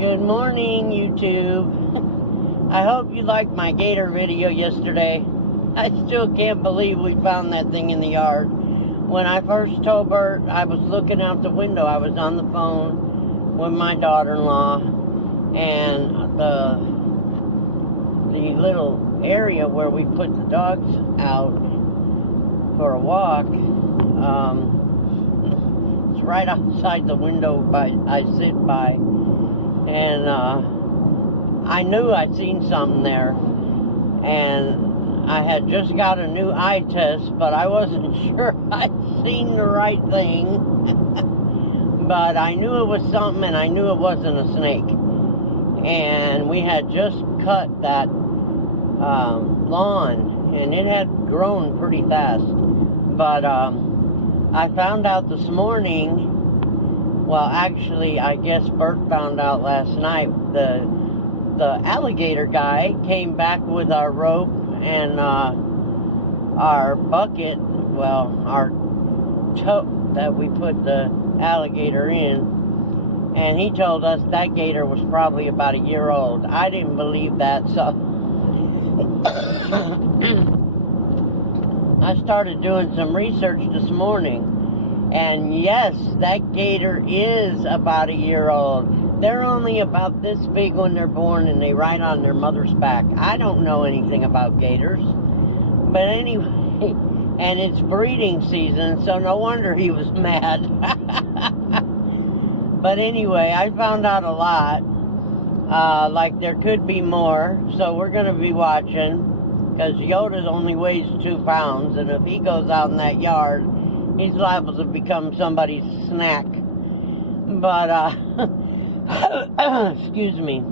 Good morning, YouTube. I hope you liked my gator video yesterday. I still can't believe we found that thing in the yard. When I first told Bert, I was looking out the window. I was on the phone with my daughter-in-law, and the little area where we put the dogs out for a walk, it's right outside the window I sit by. And I knew I'd seen something there, and I had just got a new eye test, but I wasn't sure I'd seen the right thing. But I knew it was something, and I knew it wasn't a snake. And we had just cut that lawn, and it had grown pretty fast. But I found out this morning. Well, actually, I guess Bert found out last night. The alligator guy came back with our rope and our bucket, well, our tote that we put the alligator in, and he told us that gator was probably about a year old. I didn't believe that, so I started doing some research this morning. And yes, that gator is about a year old. They're only about this big when they're born, and they ride on their mother's back. I don't know anything about gators. But anyway, and it's breeding season, so no wonder he was mad. But anyway, I found out a lot. Like there could be more, so we're going to be watching. Because Yoda only weighs 2 pounds, and if he goes out in that yard, he's liable to become somebody's snack. But, excuse me.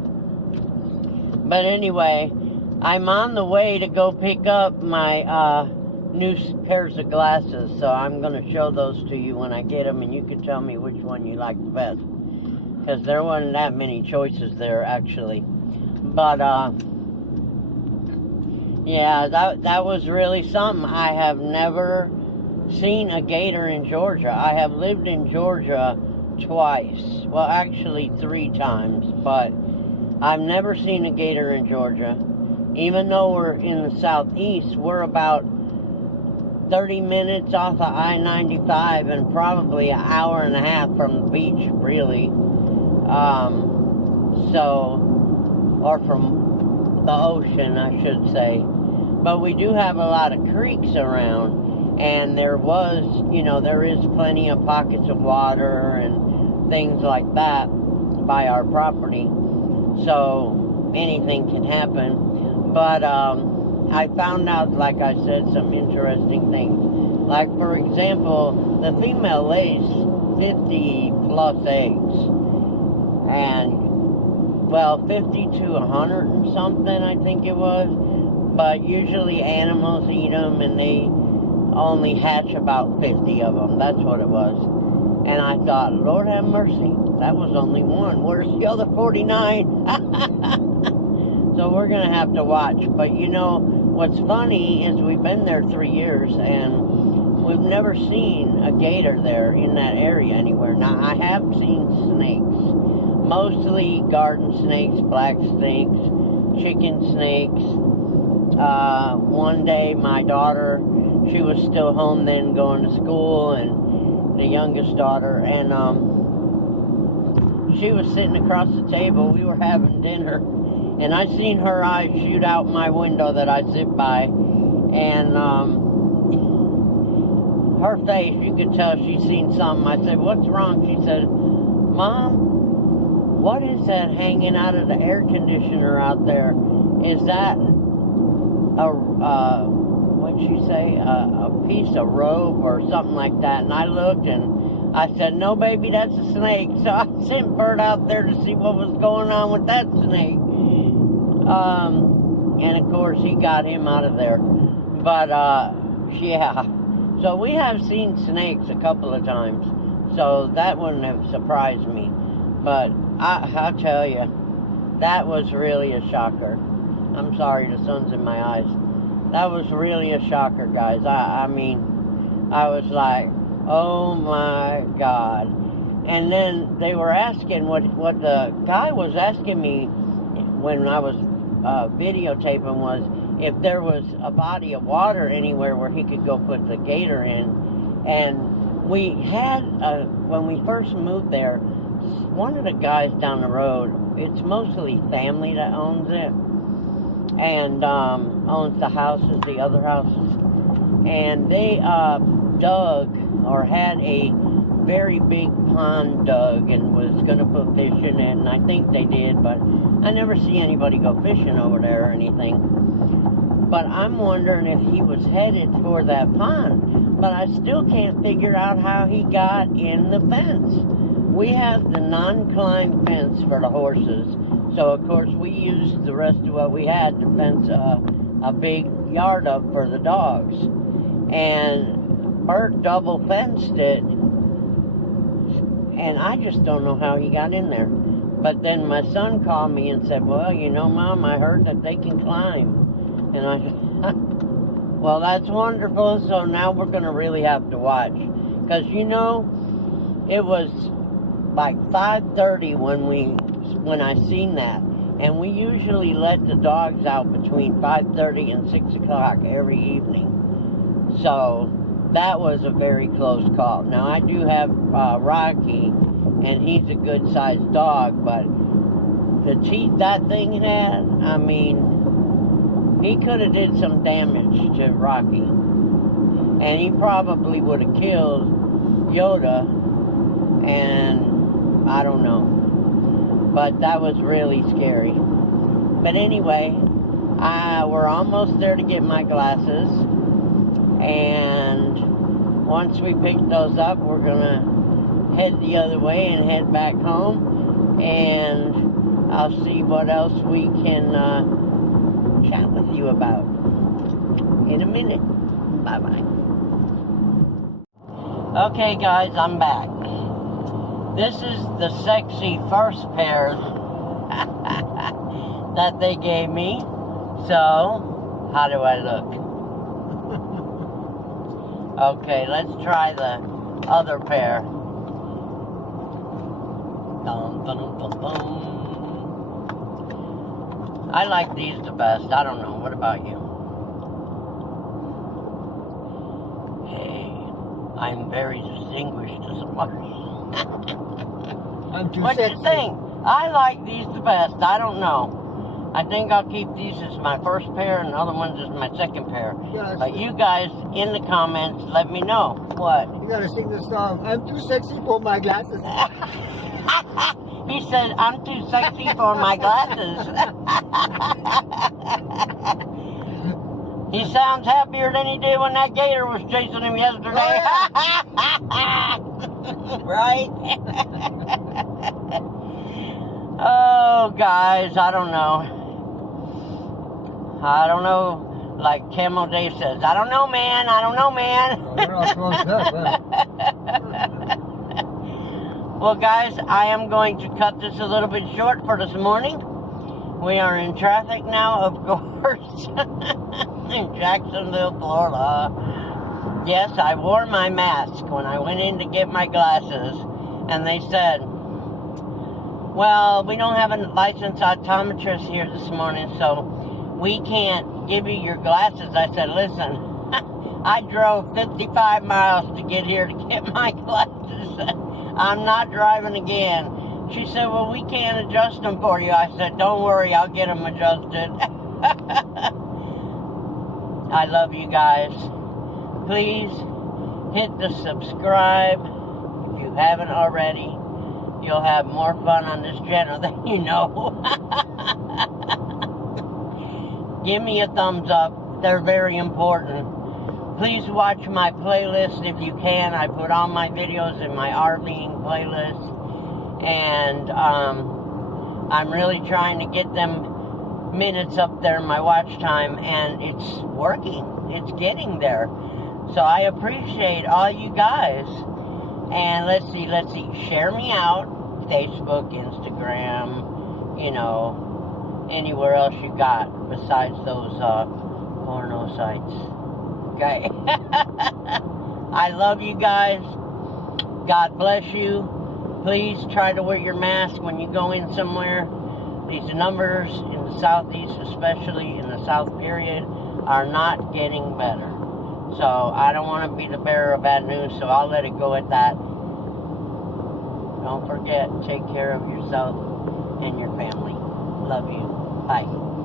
But anyway, I'm on the way to go pick up my new pairs of glasses. So I'm going to show those to you when I get them, and you can tell me which one you like the best. Because there wasn't that many choices there, actually. But, yeah, that was really something. I have never seen a gator in Georgia. I have lived in Georgia twice. Well, actually 3 times, but I've never seen a gator in Georgia. Even though we're in the southeast, we're about 30 minutes off of I-95 and probably an hour and a half from the beach, really. Or from the ocean, I should say. But we do have a lot of creeks around. And there is plenty of pockets of water and things like that by our property. So anything can happen. But I found out, like I said, some interesting things. Like, for example, the female lays 50 plus eggs. And, well, 50 to 100 and something, I think it was. But usually animals eat them, and they only hatch about 50 of them. That's what it was. And I thought, Lord have mercy, that was only one. Where's the other 49? So we're going to have to watch. But you know, what's funny is we've been there 3 years, and we've never seen a gator there in that area anywhere. Now, I have seen snakes. Mostly garden snakes, black snakes, chicken snakes. One day, my daughter, she was still home then going to school, and the youngest daughter, and she was sitting across the table. We were having dinner, and I seen her eyes shoot out my window that I sit by, and her face, you could tell she'd seen something. I said, "What's wrong?" She said, "Mom, what is that hanging out of the air conditioner out there? Is that what'd she say, a piece of rope or something like that?" And I looked, and I said, "No, baby, that's a snake." So I sent Bert out there to see what was going on with that snake. And of course, he got him out of there. But, yeah. So we have seen snakes a couple of times. So that wouldn't have surprised me. But I'll tell you, that was really a shocker. I'm sorry, the sun's in my eyes. That was really a shocker, guys. I mean, I was like, oh my God. And then they were asking, what the guy was asking me when I was videotaping was if there was a body of water anywhere where he could go put the gator in. And we had, when we first moved there, one of the guys down the road, it's mostly family that owns it, and owns the houses, the other houses, and they dug, or had a very big pond dug, and was going to put fish in it, and I think they did, but I never see anybody go fishing over there or anything. But I'm wondering if he was headed for that pond, but I still can't figure out how he got in the fence. We have the non-climb fence for the horses, so of course we used the rest of what we had to fence a big yard up for the dogs. And Bert double fenced it, and I just don't know how he got in there. But then my son called me and said, well, you know, Mom, I heard that they can climb. And I said, well, that's wonderful, so now we're going to really have to watch. Because, you know, it was like 5:30 when I seen that, and we usually let the dogs out between 5:30 and 6 o'clock every evening. So that was a very close call. Now I do have Rocky, and he's a good sized dog, but the teeth that thing had, I mean, he could have did some damage to Rocky, and he probably would have killed Yoda, and I don't know, but that was really scary. But anyway, we're almost there to get my glasses, and once we pick those up, we're gonna head the other way and head back home, and I'll see what else we can chat with you about in a minute. Bye-bye. Okay, guys, I'm back. This is the sexy first pair that they gave me. So, how do I look? Okay, let's try the other pair. Dum, dum, dum, dum. I like these the best. I don't know. What about you? Hey, I'm very distinguished this morning. What do you think? I like these the best. I don't know. I think I'll keep these as my first pair and the other ones as my second pair. But you guys in the comments, let me know. What? You gotta sing the song, I'm too sexy for my glasses. He said, I'm too sexy for my glasses. He sounds happier than he did when that gator was chasing him yesterday. Right? Oh, guys, I don't know. I don't know. Like Camel Dave says, I don't know, man. I don't know, man. We're all close up, huh? Well, guys, I am going to cut this a little bit short for this morning. We are in traffic now, of course, in Jacksonville, Florida. Yes, I wore my mask when I went in to get my glasses, and they said, well, we don't have a licensed optometrist here this morning, so we can't give you your glasses. I said, listen, I drove 55 miles to get here to get my glasses. I'm not driving again. She said, well, we can't adjust them for you. I said, don't worry, I'll get them adjusted. I love you guys. Please hit the subscribe if you haven't already. You'll have more fun on this channel than you know. Give me a thumbs up. They're very important. Please watch my playlist if you can. I put all my videos in my RVing playlist. And I'm really trying to get them minutes up there in my watch time. And it's working. It's getting there. So I appreciate all you guys. And let's see. Share me out. Facebook, Instagram, you know, anywhere else you got besides those porno sites. Okay. I love you guys. God bless you. Please try to wear your mask when you go in somewhere. These numbers in the southeast, especially in the south period, are not getting better. So I don't want to be the bearer of bad news, so I'll let it go at that. Don't forget, take care of yourself and your family. Love you. Bye.